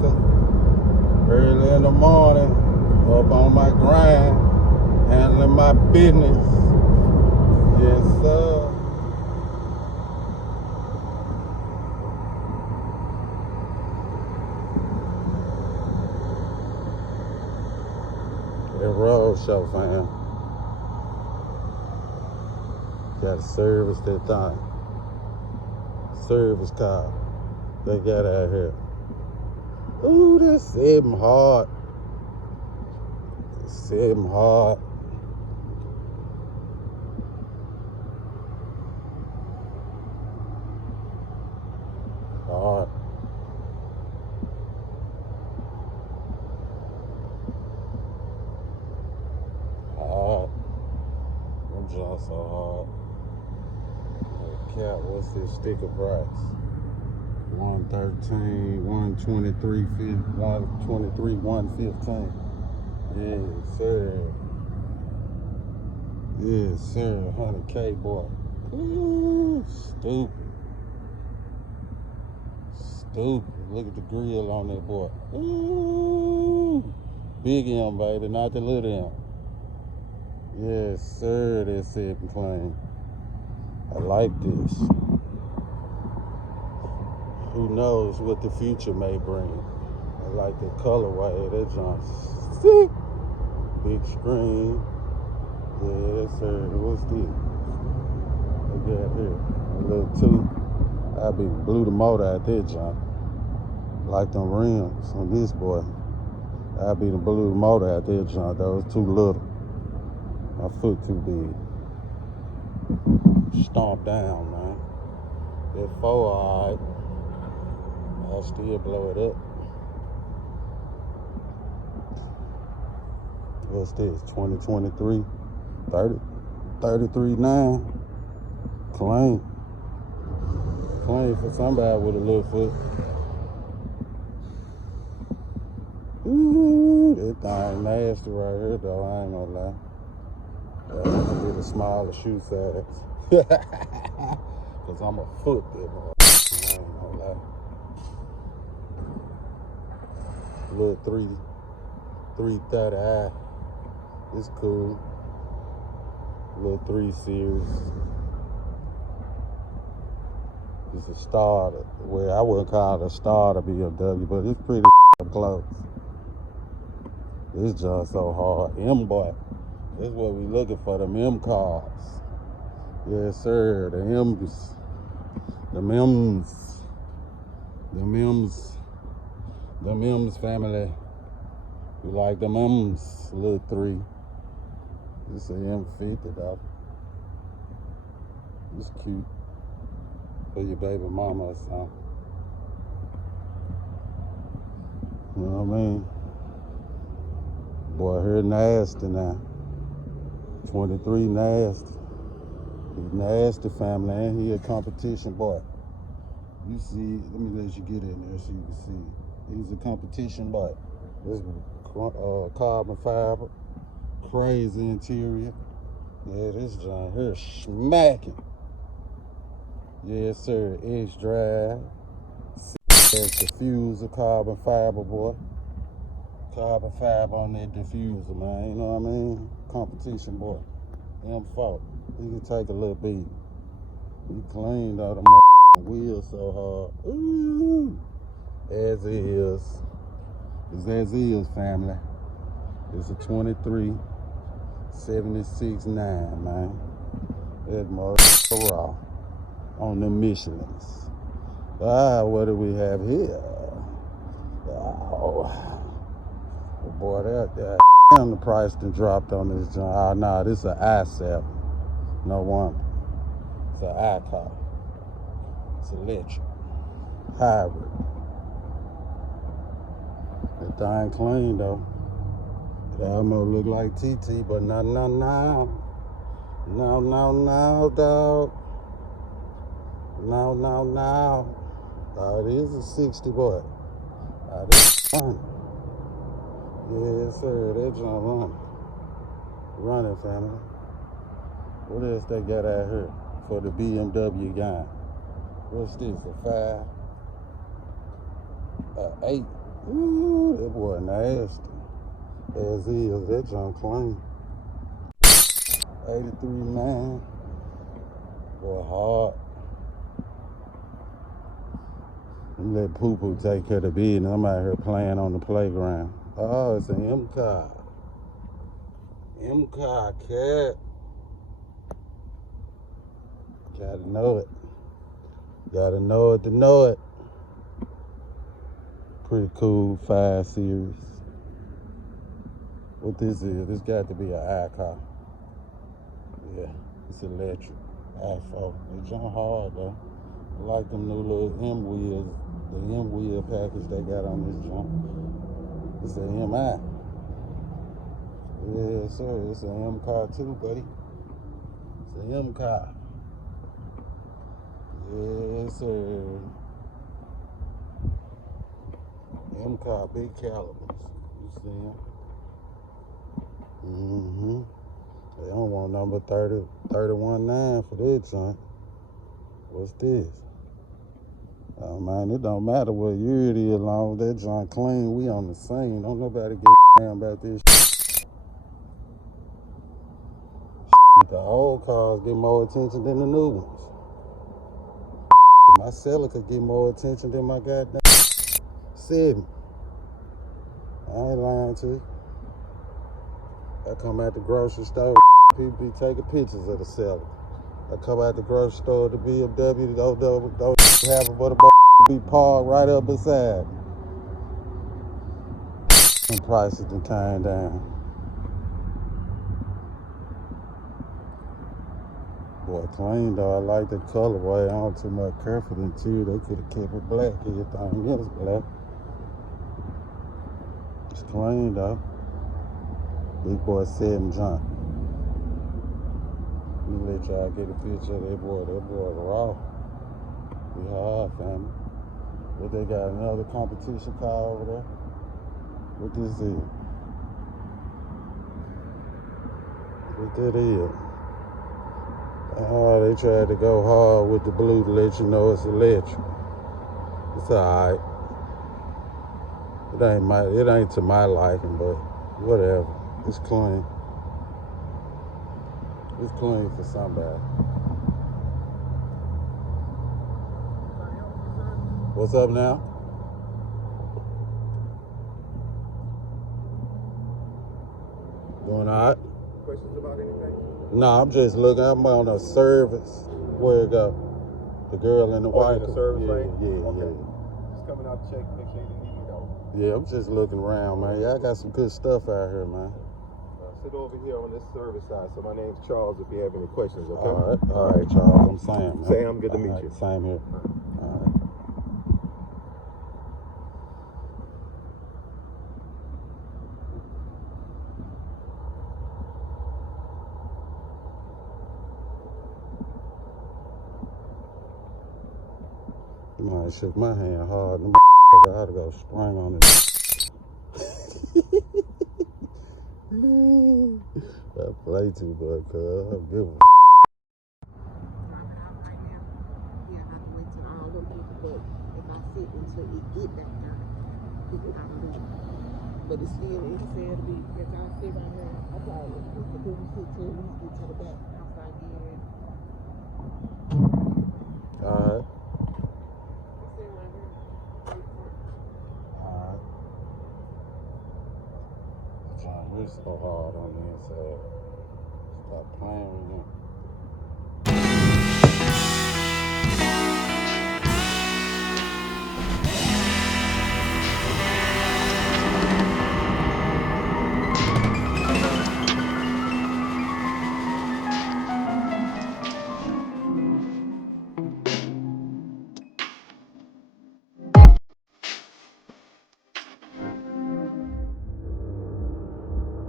trucker. Early in the morning, up on my grind, handling my business. Yes, sir. The roadshow, fam. Got to service that thing. Service car they got out here. Ooh, that's 7 hard. 7 hard. Hard. Hard. Them joints so hard. Cat, what's his sticker price? 113, 123, 123, 115. Yes, sir. Yes, sir. 100K, boy. Ooh, stupid. Stupid. Look at the grill on that boy. Ooh. Big M, baby, not the little M. Yes, sir. That's it, McLean. I like this. Who knows what the future may bring. I like the colorway of that joint. Sick. Big screen. Yes, sir. What's this? Look at here. A little too. I be blew the motor out that joint. Like them rims on this boy. I be the blew the motor out that joint. That was too little. My foot too big. Stomp down, man. That 4, alright. I'll still blow it up. What's this? 2023, 33.9. Claim for somebody with a little foot. Ooh, that thing nasty right here, though. I ain't gonna lie. That's gonna be the smaller shoe size. Cause I'm a foot there, boy. I ain't gonna lie. Little 330i. It's cool. Little 3 series. It's a starter. Well, I wouldn't call it a starter BMW, but it's pretty close. This just so hard. M boy. That's what we looking for, them M cars. Yes, sir. The M's. The Mims. The Mims. The Mims family. We like the Mims. Little 3. This is an M50 though. It's cute. For your baby mama or something. You know what I mean? Boy, here nasty now. 23 nasty. He's nasty family, and he a competition boy. You see, let me let you get in there so you can see. He's a competition boy. This carbon fiber, crazy interior. Yeah, this joint here smacking. Yes, sir. Edge drive. There's diffuser, carbon fiber, boy. Carbon fiber on that diffuser, man. You know what I mean? Competition, boy. M4. He can take a little beat. He cleaned all the wheels so hard. Ooh. As is. It's as is, family. It's a 23 76.9, man. That motherfucker raw. On the Michelins. What do we have here? Oh, boy, that damn, the price done dropped on this joint. Oh, nah, this is an I-7. No wonder. It's an I-car. It's electric. Hybrid. That thing clean, though. It almost look like TT, but no. No, dog. No. Oh, it is a 60, boy. Oh, this is fun. Yes, sir. That joint running, family. What else they got out here for the BMW guy? What's this? A 5? 8? Ooh, that boy nasty. As is, that junk clean. 83, man. Boy, hard. I'm let Poo-Poo take care of the business. I'm out here playing on the playground. Oh, it's an M-car. M-car, cat. Gotta know it. Gotta know it to know it. Pretty cool 5 Series. What this is, this got to be an I-car. Yeah, it's electric. I-4. It's on hard though. I like them new little M wheels, the M wheel package they got on this junk. It's an MI. Yeah, sir. It's an M car too, buddy. It's an M car. Yes, sir. M car, big calibers. You see them? Mm-hmm. They don't want number 30, 31.9 for this junk. What's this? Oh man, it don't matter what year it is, long as that junk clean, we on the scene. Don't nobody give a damn about this shit. The old cars get more attention than the new ones. My seller could get more attention than my goddamn Sydney. I ain't lying to you. I come out the grocery store, people be taking pictures of the seller. I come out the grocery store, the BMW, those have a but be parked right up beside me. And prices done came down. Boy, clean though. I like the colorway. I don't too much careful until they could have kept it black. Everything else black. It's clean though. Big boy sitting junk. Let me let y'all get a picture of that boy. That boy raw. We hard, family. But they got another competition car over there. What this is? What that is? Oh, they tried to go hard with the blue to let you know it's electric. It's alright. It ain't to my liking, but whatever. It's clean. It's clean for somebody. What's up now? Doing alright? Questions about anything? No, I'm just looking. I'm on a service. Where it go? The girl in the white. In the service lane? Yeah. Just coming out to check, make sure you didn't need me though. Yeah, I'm just looking around, man. Yeah, I got some good stuff out here, man. Sit over here on this service side. So my name's Charles if you have any questions, okay? All right, Charles. I'm Sam, man. Sam, good to meet you. Same here. All right. You might have shook my hand hard. I had to go spring on it. I play too much, cuz. I'm good. But it's still, it said to be, if I sit right here, I probably could sit till we get to the back outside again. Alright. Sit right here. Alright. I'm trying to so hard on the inside. Stop playing with him.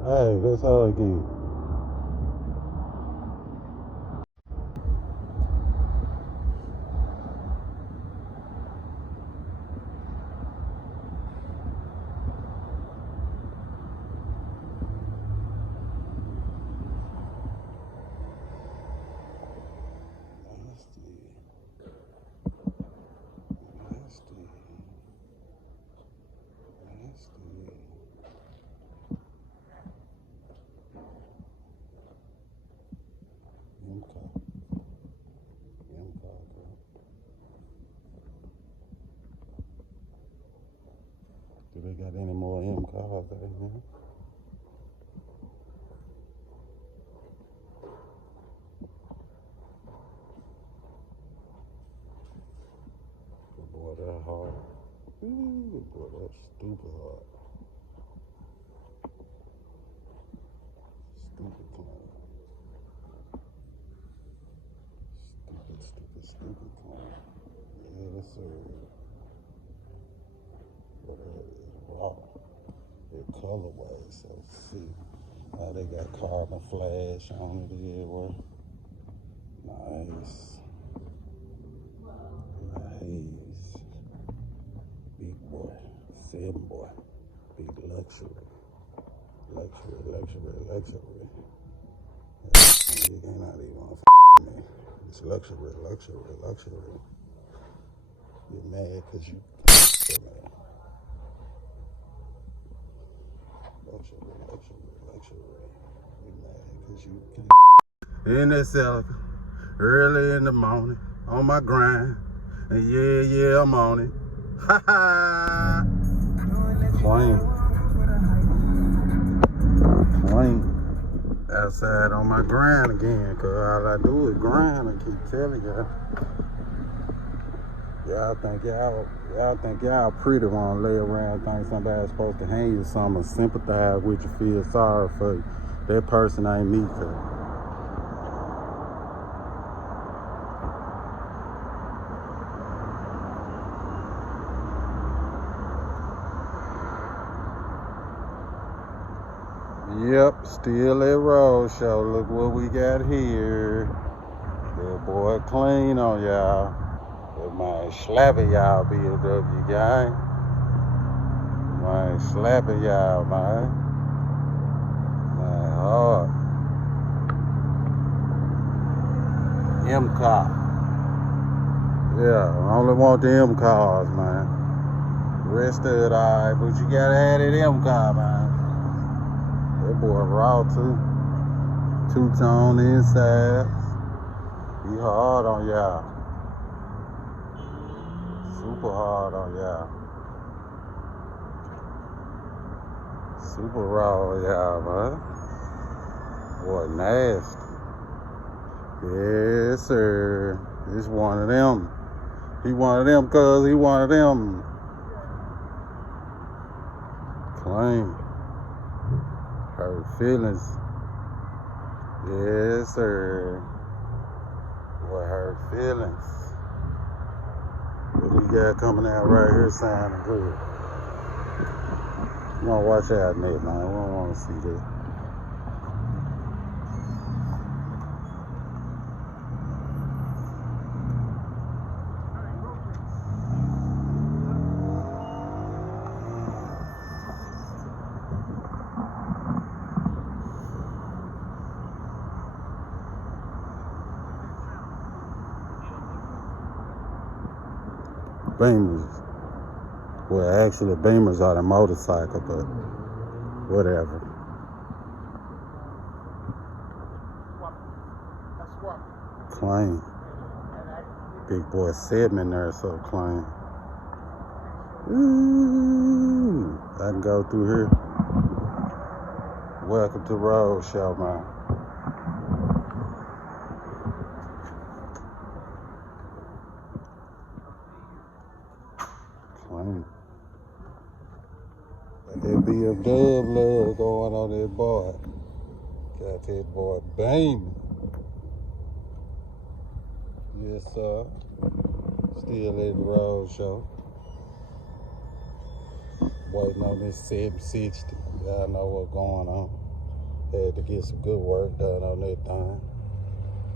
Hey, let's hug again. M-car. M-car, girl. Do they got any more M-cars out here? Boy, that hard. Ooh, boy, that's stupid hard. Stupid clown. Stupid clown. Yes, sir. But it's raw. They're colorway, so see. Now they got carbon flash on it everywhere. Nice. Nice. Big boy. 7 boy. Big luxury. Luxury. You ain't not even on me. It's luxury. You're mad because you can't man. Luxury. You're mad because you can't. In this elephant, early in the morning, on my grind. And yeah, I'm on it. Ha ha! Clean. Outside on my grind again, cause all I do is grind and keep telling y'all. Y'all think y'all pretty wanna lay around think somebody's supposed to hand you something or sympathize with you, feel sorry for you. That person ain't me, cuz. Yep, still at roadshow. Look what we got here. That boy clean on y'all. That man slapping y'all, BW gang. Man slapping y'all, man. Man hard. M-car. Yeah, I only want the M-cars, man. The rest of it alright, but you gotta have that M-car, man. That boy raw too. Two-tone inside. He hard on y'all. Super hard on y'all. Super raw on y'all, man. Boy, nasty. Yes, sir. It's one of them. He one of them cuz he one of them. Clean. Hurt feelings. Yes, sir. Boy, hurt feelings. What he got coming out right here sounding good. You wanna watch out, Nate, man. We don't want to see that. Beamers. Well, actually, Beamers are the motorcycle, but whatever. Clean. Big boy sitting in there, so clean. Ooh, I can go through here. Welcome to roadshow, man. That BMW love going on that boy. Got that boy banging. Yes, sir. Still at the road show. Waiting on this 760. Y'all know what's going on. Had to get some good work done on that thing.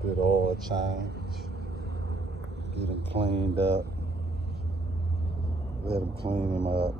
Good oil change. Get him cleaned up. Let him clean him up.